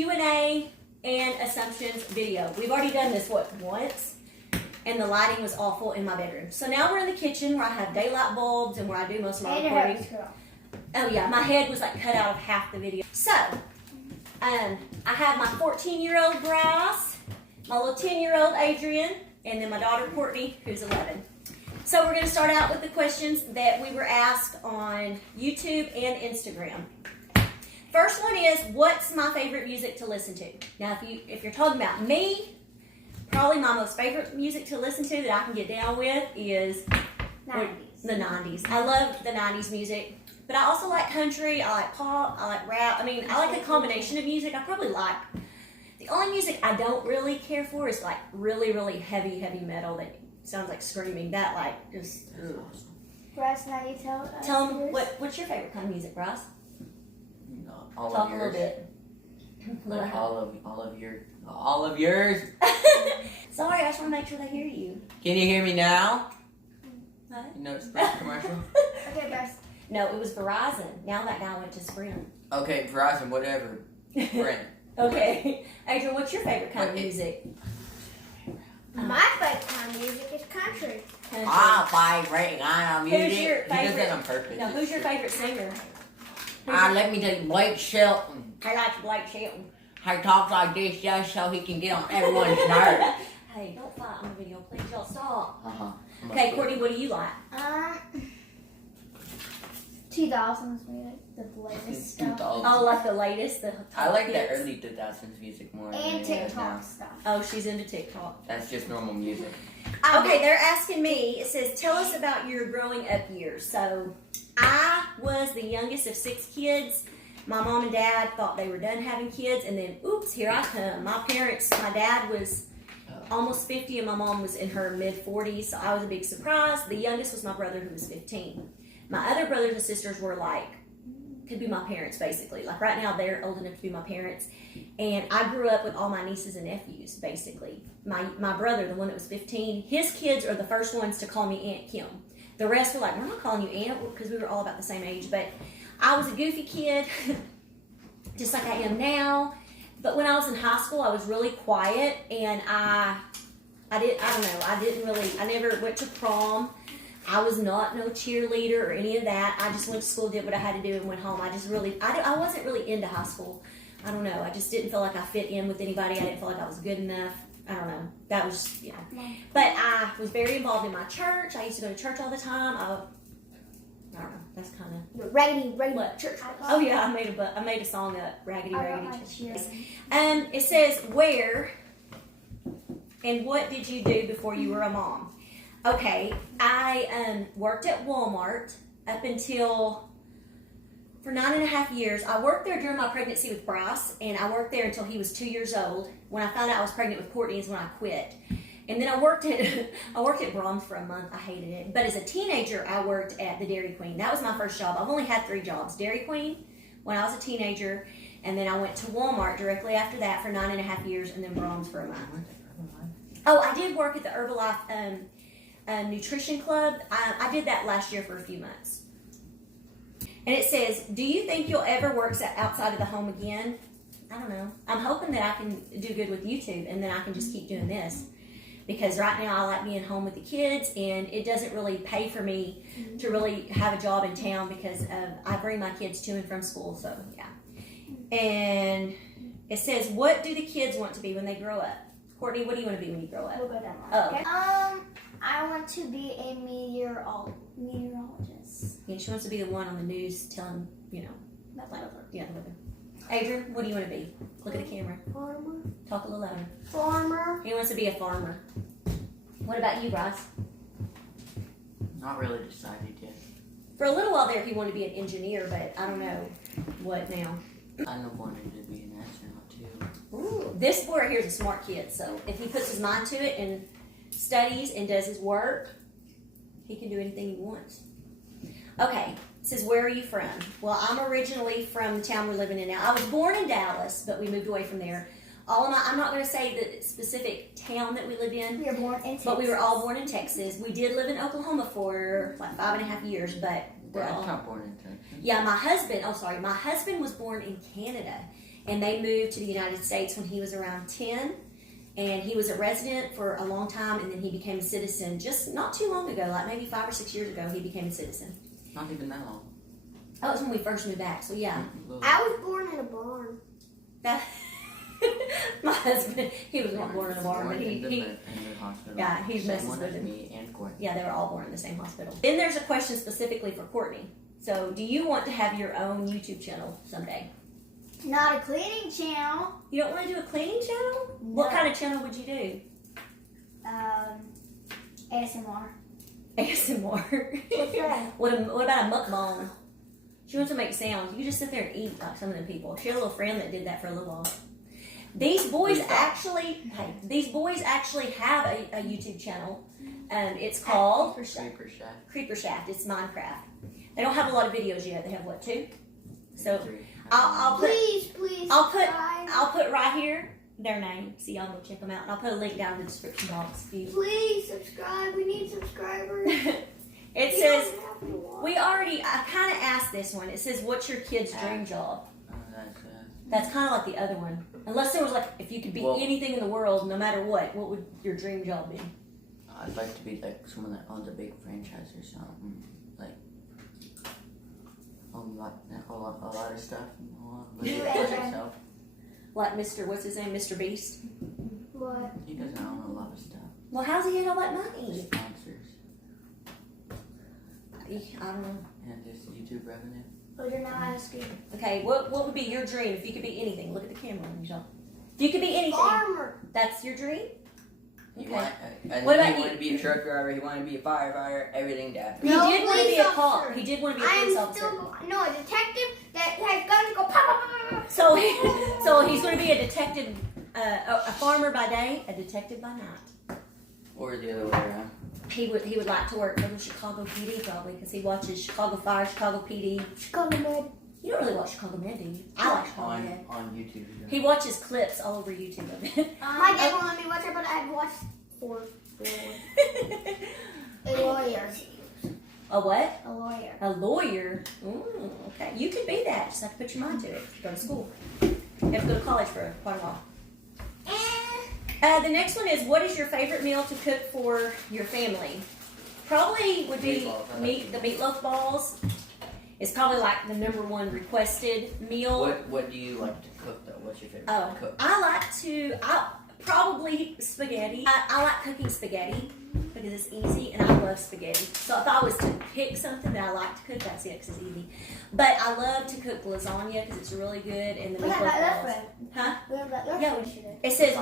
Q&A and assumptions video. We've already done this, once? And the lighting was awful in my bedroom. So now we're in the kitchen where I have daylight bulbs and where I do most of my recording. Oh yeah, my head was like cut out of half the video. So, I have my 14-year-old Bryce, my little 10-year-old Adrian, and then my daughter Courtney, who's 11. So we're going to start out with the questions that we were asked on YouTube and Instagram. First one is, what's my favorite music to listen to? Now, if you're talking about me, probably my most favorite music to listen to that I can get down with is 90s. The 90s. I love the 90s music, but I also like country, I like pop, I like rap. I mean, I like a combination of music. I probably like, the only music I don't really care for is like really, really heavy metal that sounds like screaming. That like just, ugh. Bryce, now you tell them, what's your favorite kind of music, Bryce? All Talk of a yours. little bit. Like all of yours. Sorry, I just want to make sure they hear you. Can you hear me now? What? You know, Sprint commercial. Okay, Bryce. No, it was Verizon. Now that guy went to Sprint. Okay, Verizon, whatever. Sprint. Okay. Adrian, what's your favorite kind of music? My favorite kind of music is country. I favorite kind of music. Who's your He does favorite? that on purpose. No, who's your favorite singer? Let me tell you, Blake Shelton. I like Blake Shelton. He talks like this just so he can get on everyone's nerves. Hey, don't fight on the video, please. Y'all stop. Uh-huh. Okay, Courtney, what do you like? 2000s music, the latest stuff. Oh, like the latest? I like the hits? early 2000s music more. And than TikTok stuff. Oh, she's into TikTok. That's just normal music. Okay, they're asking me, it says, tell us about your growing up years. So, I was the youngest of 6 kids. My mom and dad thought they were done having kids, and then, oops, here I come. My dad was almost 50, and my mom was in her mid-40s, so I was a big surprise. The youngest was my brother, who was 15. My other brothers and sisters were like, could be my parents, basically. Like, right now, they're old enough to be my parents. And I grew up with all my nieces and nephews, basically. My brother, the one that was 15, his kids are the first ones to call me Aunt Kim. The rest were like, we're not calling you Aunt, because we were all about the same age. But I was a goofy kid, just like I am now. But when I was in high school, I was really quiet, and I never went to prom. I was not no cheerleader or any of that. I just went to school, did what I had to do, and went home. I wasn't really into high school. I don't know. I just didn't feel like I fit in with anybody. I didn't feel like I was good enough. I don't know. That was, But I was very involved in my church. I used to go to church all the time. I don't know. That's kind of Raggedy church. Oh yeah, I made a song up. Raggedy Church. Cheers. It says where and what did you do before you were a mom? Okay, I worked at Walmart up until for 9.5 years. I worked there during my pregnancy with Bryce, and I worked there until he was 2 years old. When I found out I was pregnant with Courtney is when I quit. And then I worked at Brahms for a month. I hated it. But as a teenager, I worked at the Dairy Queen. That was my first job. I've only had 3 jobs. Dairy Queen when I was a teenager, and then I went to Walmart directly after that for 9.5 years, and then Brahms for a month. Oh, I did work at the Herbalife Nutrition Club. I did that last year for a few months. And it says, do you think you'll ever work outside of the home again? I don't know. I'm hoping that I can do good with YouTube, and then I can just keep doing this. Because right now I like being home with the kids, and it doesn't really pay for me to really have a job in town because I bring my kids to and from school, so yeah. And it says, what do the kids want to be when they grow up? Courtney, what do you want to be when you grow up? We'll go down Oh. Okay. I want to be a meteorologist. Yeah, she wants to be the one on the news telling, That's like, over. yeah, the weather. Adrian, what do you want to be? Look at the camera. Farmer. Talk a little louder. Farmer. He wants to be a farmer. What about you, Bryce? Not really decided yet. For a little while there, he wanted to be an engineer, but I don't know what now. I wanted to be an astronaut too. Ooh, this boy right here is a smart kid, so if he puts his mind to it and studies and does his work, he can do anything he wants. Okay, it says, where are you from? Well, I'm originally from the town we're living in now. I was born in Dallas, but we moved away from there. I'm not going to say the specific town that we lived in. We were born in Texas. But we were all born in Texas. We did live in Oklahoma for like 5.5 years, but Brad's not born in Texas. yeah, my husband was born in Canada. and they moved to the United States when he was around 10. And he was a resident for a long time, and then he became a citizen just not too long ago, like maybe 5 or 6 years ago, he became a citizen. Not even that long. That was when we first moved back, so yeah. I was born in a barn. That, my husband, he was not born in a barn, but in the hospital. yeah, he messes One with is him. me and Courtney. Yeah, they were all born in the same hospital. Then there's a question specifically for Courtney. So, do you want to have your own YouTube channel someday? Not a cleaning channel. You don't want to do a cleaning channel? No. What kind of channel would you do? ASMR. ASMR. What's that? What about a mukbang? She wants to make sounds. You just sit there and eat like some of them people. She had a little friend that did that for a little while. These boys actually have a YouTube channel. It's called Creeper Shaft. It's Minecraft. They don't have a lot of videos yet. They have what, 2? So 3. I'll put subscribe. I'll put right here their name, so y'all go check them out, and I'll put a link down in the description box. Please subscribe. We need subscribers. It says I kind of asked this one. It says, "What's your kid's dream job?" That's kind of like the other one. Unless there was like, if you could be anything in the world, no matter what would your dream job be? I'd like to be like someone that owns a big franchise or something. Like a lot of stuff. Myself. Like Mr. What's his name? Mr. Beast? What? He doesn't own a lot of stuff. Well, how's he get all that money? Sponsors. I don't know. And just YouTube revenue. But you're not asking. Okay, what would be your dream if you could be anything? Look at the camera, Michelle. If you could be anything. Farmer. That's your dream? He Okay. What about he wanted to be a truck driver, he wanted to be a firefighter, everything that. He did want to be a cop. He did want to be a police officer. A detective that has guns go pop, pop, pop, pop. So he's going to be a detective, a farmer by day, a detective by night. Or the other way around. He would like to work for the Chicago PD probably because he watches Chicago Fire, Chicago PD. Chicago Med. You don't really watch Chicago Med, do you? I like Chicago Med. On YouTube. Yeah. He watches clips all over YouTube of it. My dad won't let me watch it, but I've watched 4. A lawyer. A what? A lawyer. A lawyer? Ooh, okay. You could be that. Just have to put your mind to it if you go to school. You have to go to college for quite a while. The next one is, what is your favorite meal to cook for your family? Probably would be the meatloaf balls. It's probably like the #1 requested meal. What do you like to cook though? What's your favorite Oh, to cook? Probably spaghetti. I like cooking spaghetti because it's easy and I love spaghetti. So if I was to pick something that I like to cook, that's it because it's easy. But I love to cook lasagna because it's really good and the meatloaf balls. Huh? Yeah. It says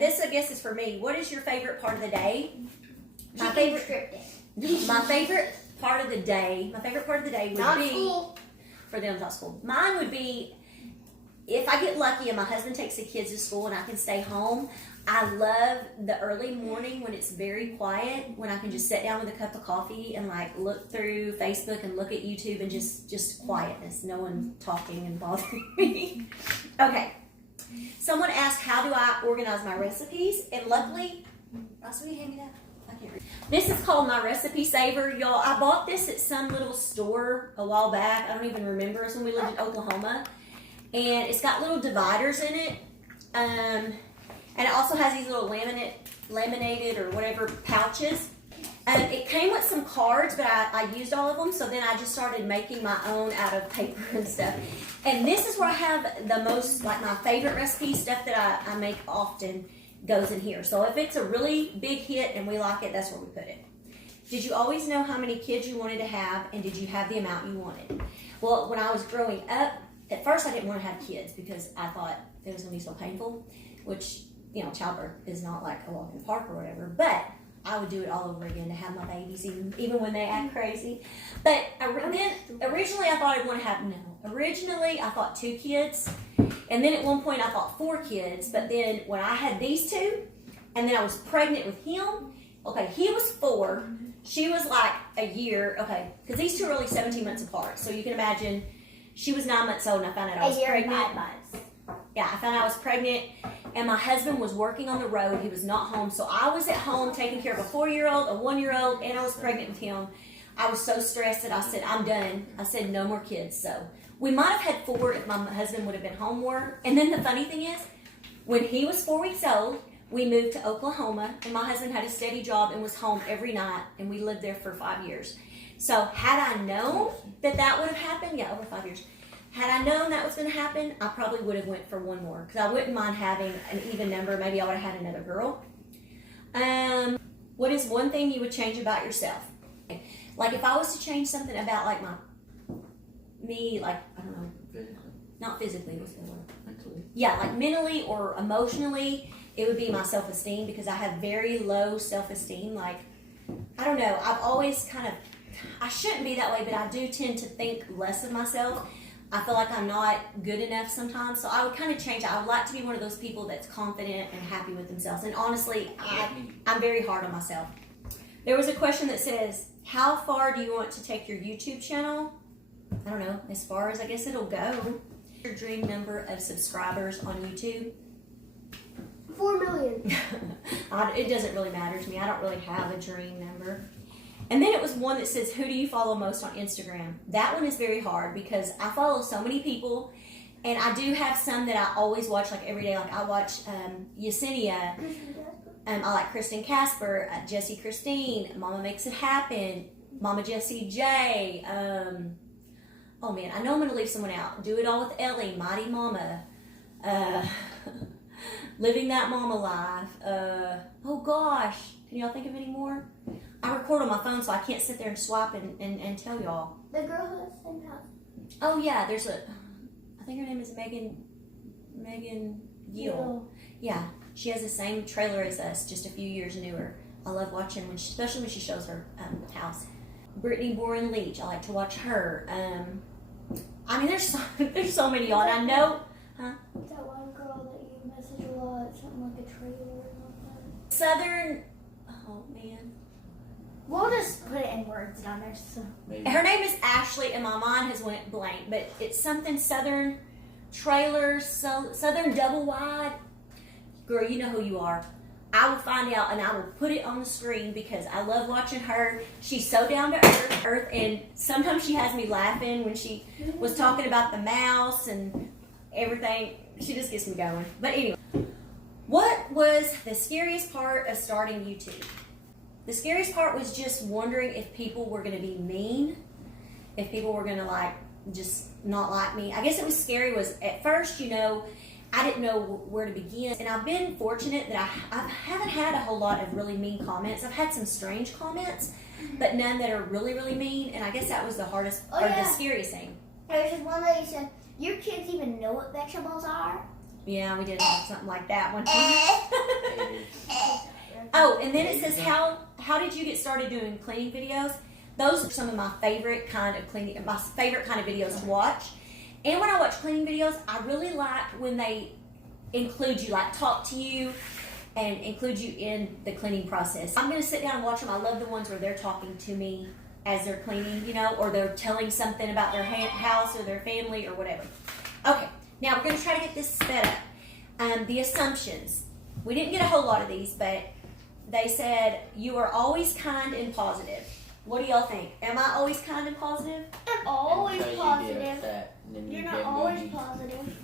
this I guess is for me. What is your favorite part of the day? My favorite part of the day would be school. For them, not school. Mine would be if I get lucky and my husband takes the kids to school and I can stay home. I love the early morning when it's very quiet, when I can just sit down with a cup of coffee and like look through Facebook and look at YouTube and just quietness, no one talking and bothering me. Okay. Someone asked, how do I organize my recipes? And luckily, will you hand me that? I can't read. This is called my recipe saver, y'all. I bought this at some little store a while back. I don't even remember. It's when we lived in Oklahoma. And it's got little dividers in it. And it also has these little laminated or whatever pouches. It came with some cards, but I used all of them. So then I just started making my own out of paper and stuff. And this is where I have the most, like my favorite recipe stuff that I make often goes in here. So if it's a really big hit and we like it, that's where we put it. Did you always know how many kids you wanted to have, and did you have the amount you wanted? Well, when I was growing up, at first I didn't want to have kids because I thought it was going to be so painful, which, you know, childbirth is not like a walk in the park or whatever, but I would do it all over again to have my babies, even when they act crazy. But then originally I thought I'd want to have, originally I thought 2 kids, and then at one point I thought 4 kids, but then when I had these 2, and then I was pregnant with him, okay, he was 4, she was like a year, okay, because these 2 are only 17 months apart, so you can imagine she was 9 months old and I found out I was pregnant. 5 months. Yeah, I found out I was pregnant, and my husband was working on the road. He was not home, so I was at home taking care of a 4-year-old, a 1-year-old, and I was pregnant with him. I was so stressed that I said, I'm done. I said, no more kids. So We might have had 4 if my husband would have been home more. And then the funny thing is, when he was 4 weeks old, we moved to Oklahoma, and my husband had a steady job and was home every night, and we lived there for 5 years. So had I known that would have happened, yeah, over 5 years. Had I known that was going to happen, I probably would have went for 1 more, because I wouldn't mind having an even number. Maybe I would have had another girl. What is one thing you would change about yourself? Like if I was to change something about like me, like, I don't know. Physically. Not physically, what's the word? Mentally. Yeah, like mentally or emotionally, it would be my self-esteem, because I have very low self-esteem. Like, I don't know, I've always I shouldn't be that way, but I do tend to think less of myself. I feel like I'm not good enough sometimes, so I would kind of change it. I would like to be one of those people that's confident and happy with themselves. And honestly, I'm very hard on myself. There was a question that says, how far do you want to take your YouTube channel? I don't know, as far as I guess it'll go. Your dream number of subscribers on YouTube? 4 million. It doesn't really matter to me. I don't really have a dream number. And then it was one that says, who do you follow most on Instagram? That one is very hard because I follow so many people, and I do have some that I always watch, like every day. Like I watch Yesenia. I like Kristen Casper, Jessie Christine, Mama Makes It Happen, Mama Jessie J. Oh man, I know I'm going to leave someone out. Do It All with Ellie, Mighty Mama, Living That Mama Life. Oh gosh, can y'all think of any more? I record on my phone, so I can't sit there and swipe and tell y'all. The girl who has the same house. Oh yeah, I think her name is Megan Yall. Yeah, she has the same trailer as us, just a few years newer. I love watching especially when she shows her house. Brittany Boren Leach, I like to watch her. I mean, there's so many y'all, and I know, huh? That one girl that you message a lot, something like a trailer or something. Southern, oh man. We'll just put it in words down there. So. Maybe. Her name is Ashley, and my mind has went blank, but it's something Southern Trailer, Southern Double Wide. Girl, you know who you are. I will find out, and I will put it on the screen because I love watching her. She's so down to earth, and sometimes she has me laughing when she was talking about the mouse and everything. She just gets me going. But anyway, what was the scariest part of starting YouTube? The scariest part was just wondering if people were going to be mean, if people were going to just not like me. I guess it was scary was at first, I didn't know where to begin. And I've been fortunate that I haven't had a whole lot of really mean comments. I've had some strange comments, but none that are really, really mean. And I guess that was the hardest or the scariest thing. There's just one lady said, your kids even know what vegetables are? Yeah, we did have something like that one time. Oh, and then it says, how did you get started doing cleaning videos? Those are some of my favorite kind of videos to watch. And when I watch cleaning videos, I really like when they include you, like talk to you and include you in the cleaning process. I'm going to sit down and watch them. I love the ones where they're talking to me as they're cleaning, or they're telling something about their house or their family or whatever. Okay, now we're going to try to get this sped up. The assumptions. We didn't get a whole lot of these, but they said, you are always kind and positive. What do y'all think? Am I always kind and positive? I'm always Until you positive. get upset, and then You're you not get always moody. positive.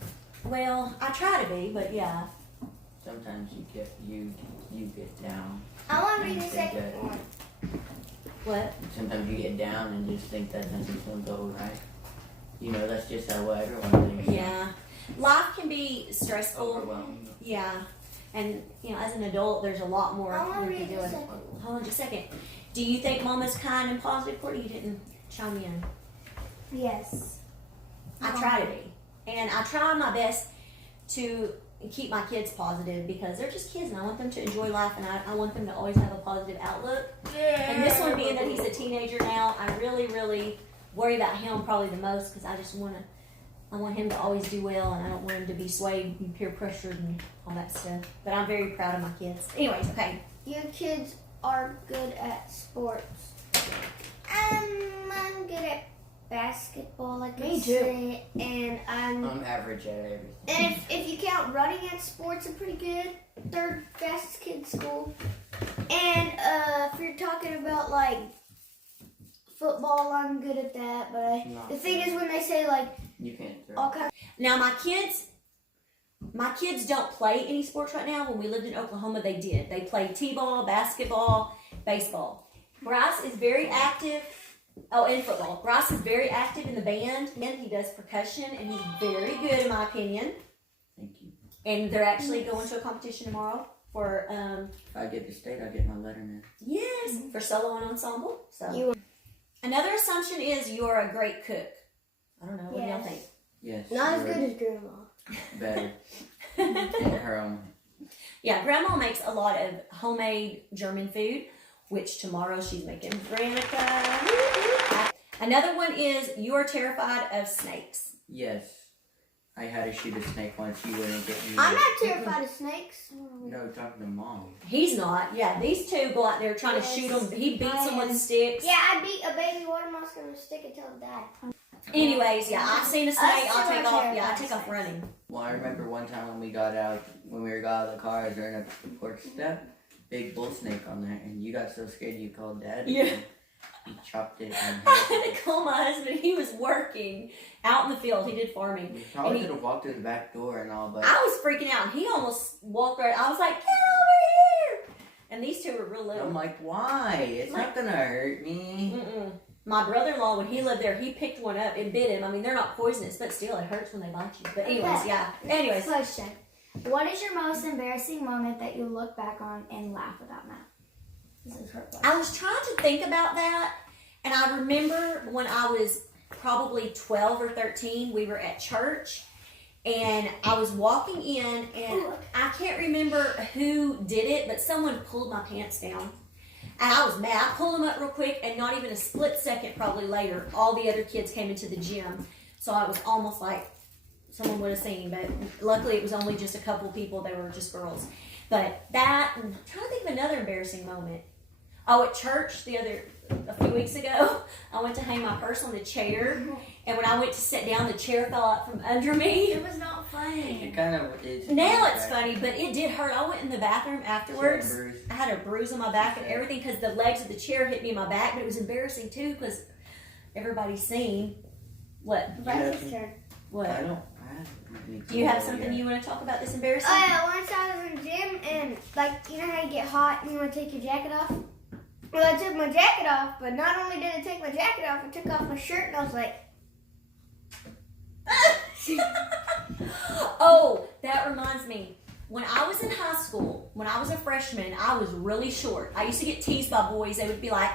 Well, I try to be, but yeah. Sometimes you get down. I want to read and the think second that- one. What? Sometimes you get down and just think that nothing's gonna go right. That's just how everyone thinks. Yeah. Life can be stressful. Overwhelming. Yeah. And, as an adult, there's a lot more I want to you read can the do. second. Hold on just a second. Do you think Mama's kind and positive? Courtney, you didn't chime in. Yes. I try to be. And I try my best to keep my kids positive because they're just kids and I want them to enjoy life and I want them to always have a positive outlook. And this one being that he's a teenager now, I really, really worry about him probably the most because I want him to always do well and I don't want him to be swayed and peer pressured and all that stuff. But I'm very proud of my kids. Anyways, okay. Your kids are good at sports. I'm good at basketball, like Me I too. say, and I'm average at everything. and if you count running at sports, I'm pretty good. Third fastest kid in school. And if you're talking about like football, I'm good at that. But Not the thing good. is, when they say like You can't throw. all kinds. Now my kids don't play any sports right now. When we lived in Oklahoma, they did. They played t-ball, basketball, baseball. Bryce is very active. Oh, and football. Bryce is very active in the band, and he does percussion, and he's very good in my opinion. Thank you. And they're actually going to a competition tomorrow for If I get to state, I'll get my letterman. yes, for solo and ensemble. So You- another assumption is you're a great cook. I don't know. What do y'all Yes. think? Yes. Not as you're good as grandma. Better. In her own. Yeah, Grandma makes a lot of homemade German food, which tomorrow she's making Granica. Another one is you are terrified of snakes. Yes. I had to shoot a snake once. She wouldn't get me. I'm not terrified of snakes. No, talking to Mom. He's not. Yeah, these two go out there trying Yes, to shoot them. He beats I them with am. sticks. Yeah, I beat a baby water mouse and stick it till it died. Anyways, yeah, I've seen a snake. I'll Us two take are off. Yeah, I terrified take of off snakes. running. Well, I remember one time when we got out of the car, I was in a porch step, big bull snake on there, and you got so scared you called Dad. Yeah. and He chopped it in I half. had to call my husband. He was working out in the field. He did farming. We probably And he- could have walked through the back door and all, but I was freaking out. He almost walked right. I was like, "Get over here!" And these two were real little. I'm like, why? It's not gonna hurt me. Mm-mm. My brother-in-law, when he lived there, he picked one up. It bit him. I mean, they're not poisonous, but still, it hurts when they bite you. But anyways, Okay. yeah. Anyways, Question. What is your most embarrassing moment that you look back on and laugh about now? This is her question. I was trying to think about that, and I remember when I was probably 12 or 13, we were at church, and I was walking in, and I can't remember who did it, but someone pulled my pants down. And I was mad. I pulled them up real quick, and not even a split second probably later, all the other kids came into the gym. So I was almost like someone would have seen, but luckily it was only just a couple people. They were just girls. But that, I'm trying to think of another embarrassing moment. Oh, at church a few weeks ago, I went to hang my purse on the chair, and when I went to sit down, the chair fell out from under me. It was not funny. It kind of is. Now it's funny, but it did hurt. I went in the bathroom afterwards. Bruise. I had a bruise on my back and everything because the legs of the chair hit me in my back, but it was embarrassing too because everybody's seen what. Bryce's turn. What? I don't. Do you have something you want to talk about that's embarrassing? Oh yeah, once I was in the gym and like you know how you get hot and you want to take your jacket off? Well, I took my jacket off, but not only did I take my jacket off, I took off my shirt and I was like, Oh, that reminds me. When I was in high school, when I was a freshman, I was really short. I used to get teased by boys. They would be like,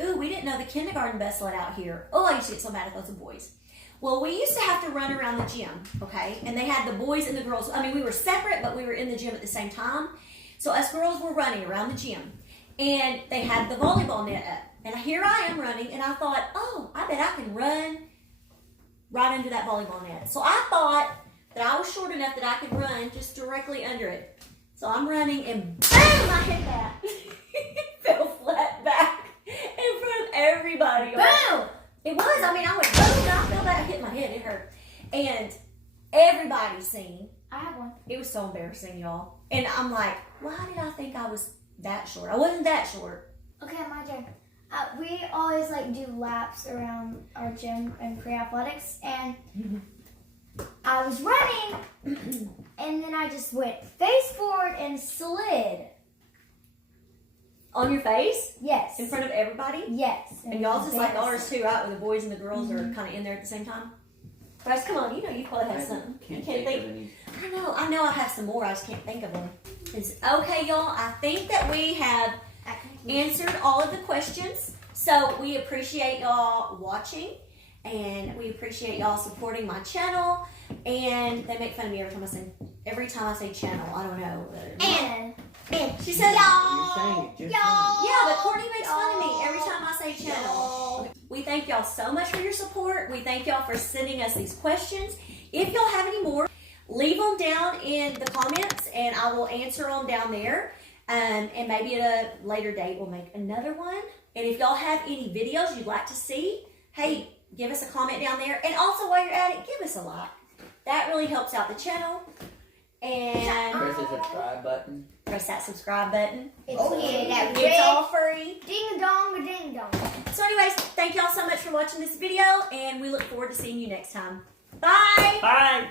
"Ooh, we didn't know the kindergarten bus let out here." Oh, I used to get so mad at lots of boys. Well, we used to have to run around the gym, okay? And they had the boys and the girls. I mean, we were separate, but we were in the gym at the same time. So us girls were running around the gym. And they had the volleyball net up. And here I am running, and I thought, oh, I bet I can run right under that volleyball net. So I thought that I was short enough that I could run just directly under it. So I'm running, and boom, I hit that. Fell flat back in front of everybody. boom! It was. I mean, I went boom, and I felt that I hit my head. It hurt. And everybody's seen. I have one. It was so embarrassing, y'all. And I'm like, why did I think I was that short? I wasn't that short. Okay, my turn. We always like do laps around our gym and pre-athletics, and I was running, and then I just went face forward and slid. On your face? Yes. In front of everybody? Yes. And y'all's just like embarrassing. ours too, right? Where the boys and the girls are kind of in there at the same time. Bryce, come on, you know you probably have something. You Can't think of any. I know I have some more, I just can't think of them. Okay, y'all, I think that we have answered all of the questions. So we appreciate y'all watching, and we appreciate y'all supporting my channel. And they make fun of me every time I say channel. I don't know. And She says, You're saying it just y'all. yeah, but Courtney makes fun of me every time I say channel. We thank y'all so much for your support. We thank y'all for sending us these questions. If y'all have any more, leave them down in the comments, and I will answer them down there. And maybe at a later date, we'll make another one. And if y'all have any videos you'd like to see, hey, give us a comment down there. And also, while you're at it, give us a like. That really helps out the channel. And Press the subscribe button. press that subscribe button. Oh yeah, that It's red all free. ding dong ding dong. So anyways, thank y'all so much for watching this video, and we look forward to seeing you next time. Bye. Bye.